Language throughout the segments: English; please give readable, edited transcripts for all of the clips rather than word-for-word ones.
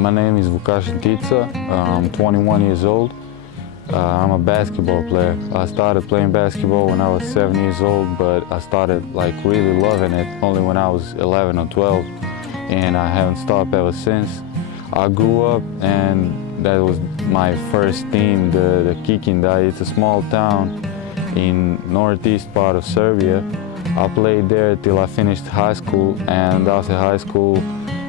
My name is Vukashin Tica. I'm 21 years old. I'm a basketball player. I started playing basketball when I was 7 years old, but I started really loving it only when I was 11 or 12, and I haven't stopped ever since. I grew up and that was my first team, the Kikinda. It's a small town in northeast part of Serbia. I played there till I finished high school, and after high school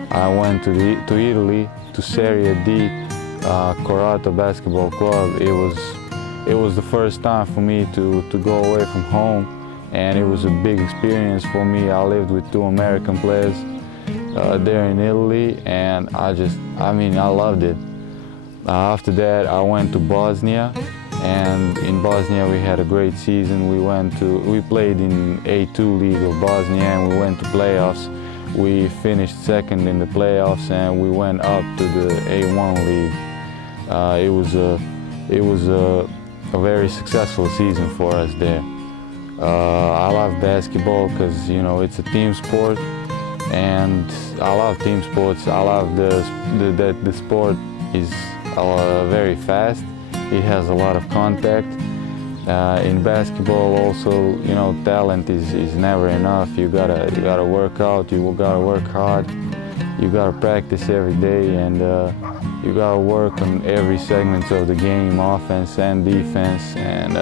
I went to Italy, to Serie D, Corato basketball club. It was the first time for me to go away from home, and it was a big experience for me. I lived with two American players there in Italy, and I loved it. After that I went to Bosnia, and in Bosnia we had a great season. We played in A2 League of Bosnia, and we went to playoffs. We finished second in the playoffs, and we went up to the A1 League. It was a very successful season for us there. I love basketball because it's a team sport, and I love team sports. I love that the sport is very fast. It has a lot of contact. In basketball also, talent is never enough. You gotta work out, you gotta work hard, you gotta practice every day, and you gotta work on every segment of the game, offense and defense. And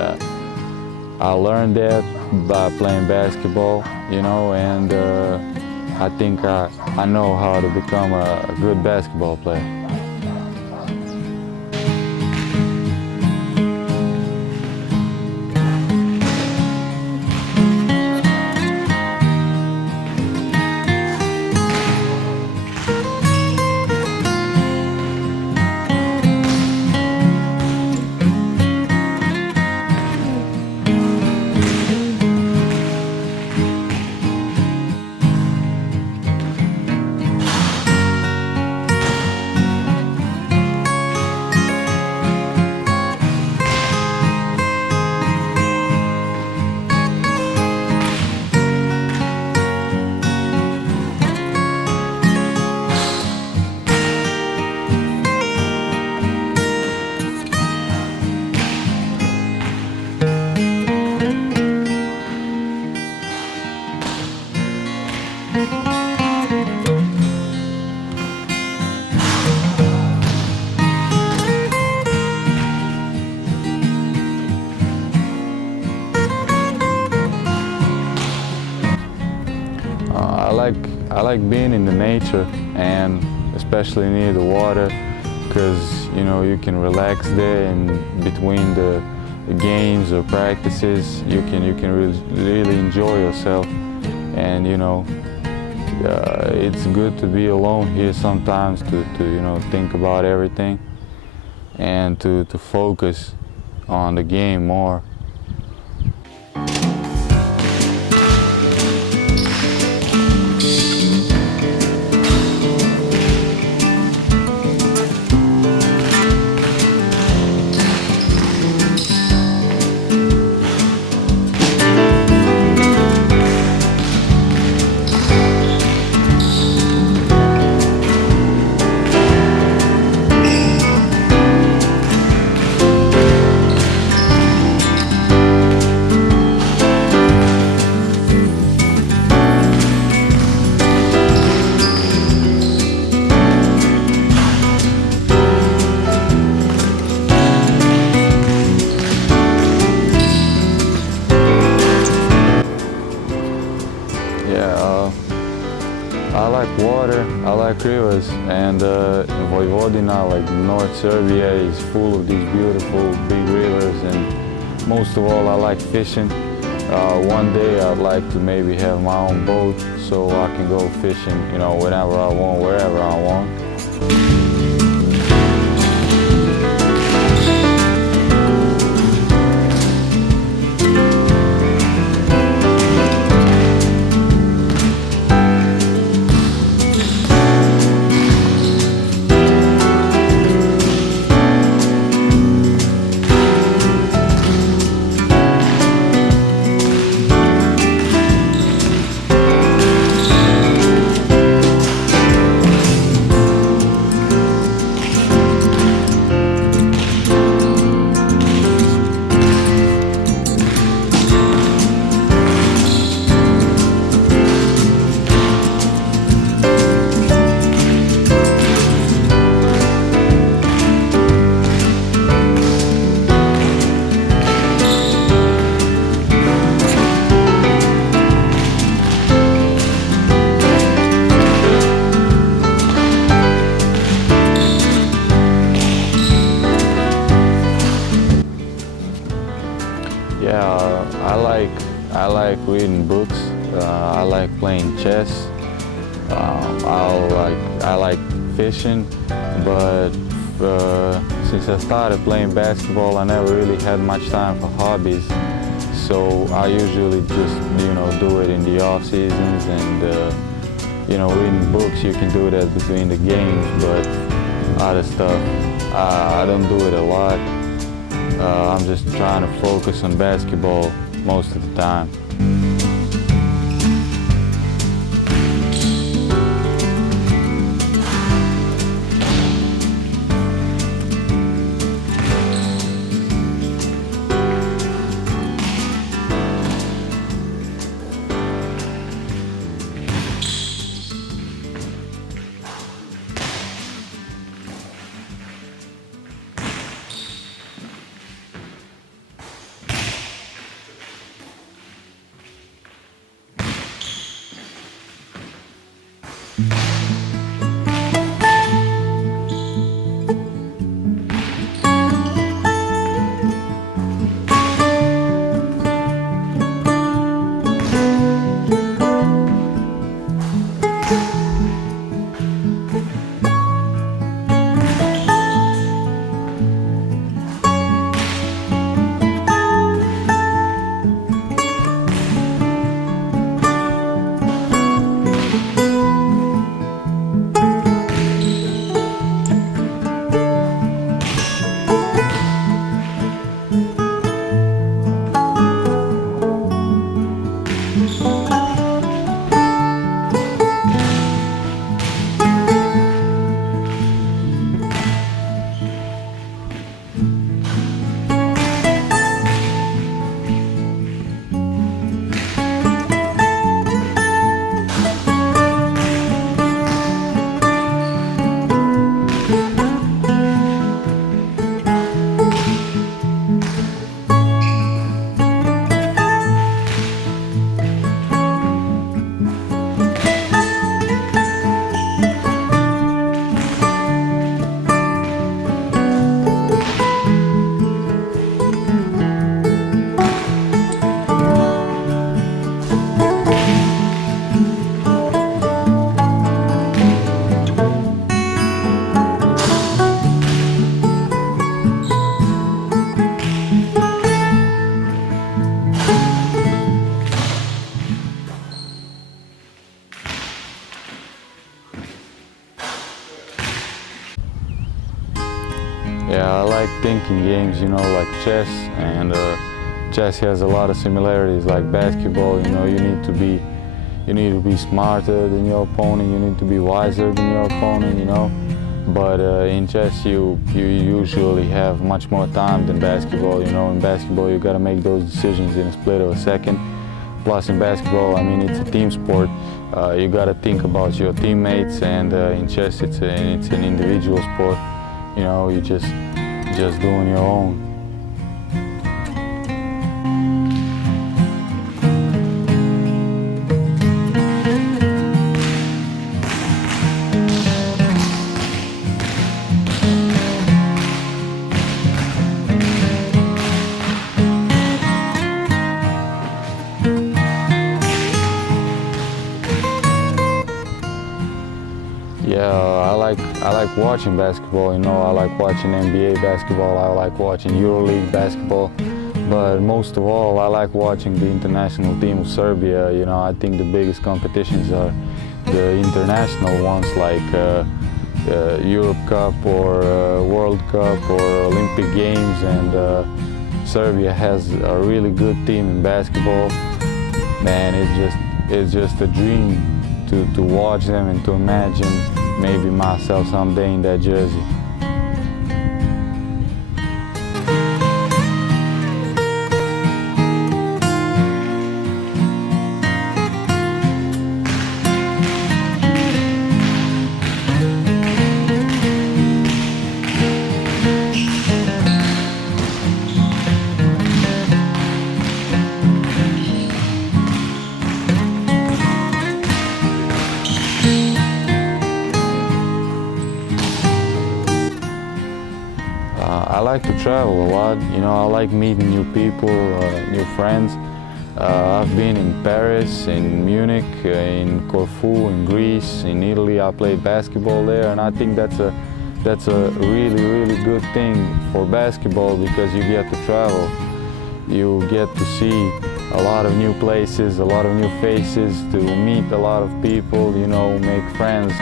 I learned that by playing basketball, and I think I know how to become a good basketball player. I like being in the nature, and especially near the water, because you can relax there, and between the games or practices you can really enjoy yourself. And it's good to be alone here sometimes to think about everything and to focus on the game more. I like water, I like rivers, and in Vojvodina, like North Serbia, is full of these beautiful big rivers, and most of all I like fishing. One day I'd like to maybe have my own boat so I can go fishing, whenever I want, wherever I want. I like reading books. I like playing chess. I like fishing, but since I started playing basketball, I never really had much time for hobbies. So I usually just, do it in the off seasons, and reading books, you can do that between the games, but other stuff, I don't do it a lot. I'm just trying to focus on basketball most of the time. Yeah, I like thinking games, like chess, and chess has a lot of similarities like basketball. You need to be smarter than your opponent, you need to be wiser than your opponent, But in chess you usually have much more time than basketball, In basketball you gotta make those decisions in a split of a second. Plus in basketball, it's a team sport. You gotta think about your teammates, and in chess it's an individual sport. You're just doing your own. Yeah, I like watching basketball, I like watching NBA basketball, I like watching EuroLeague basketball, but most of all I like watching the international team of Serbia. I think the biggest competitions are the international ones, like the Europe Cup or World Cup or Olympic Games, and Serbia has a really good team in basketball, and it's just a dream to watch them and to imagine maybe myself someday in that jersey. I like to travel a lot, I like meeting new people, new friends. I've been in Paris, in Munich, in Corfu, in Greece, in Italy. I played basketball there, and I think that's a really good thing for basketball because you get to travel. You get to see a lot of new places, a lot of new faces, to meet a lot of people, you know, make friends.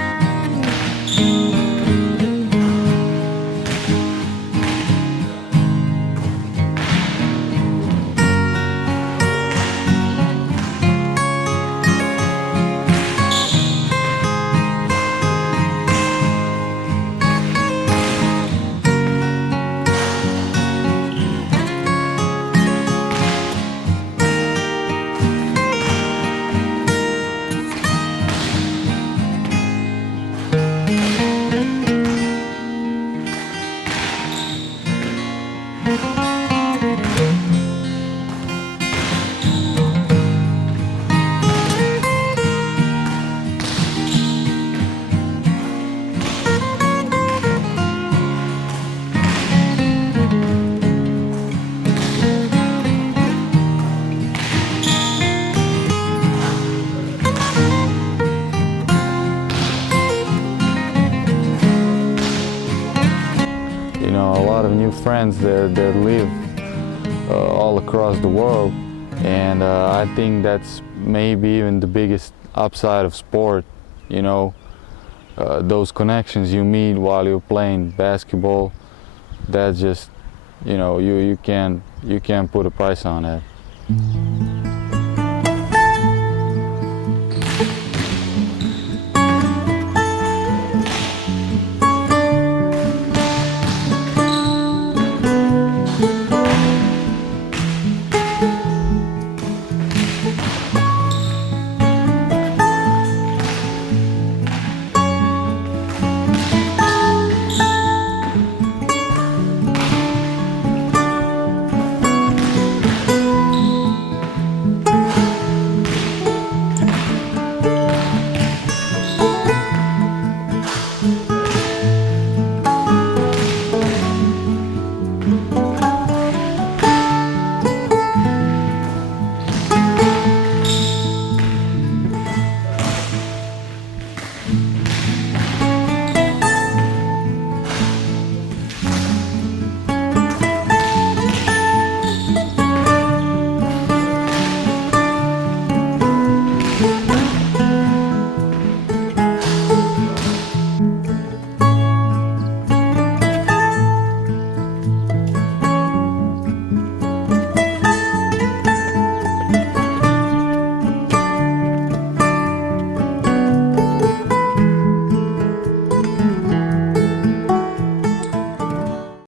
You know, a lot of new friends that live all across the world, and I think that's maybe even the biggest upside of sport. You know, those connections you meet while you're playing basketball, that's just, you know, you can't put a price on that.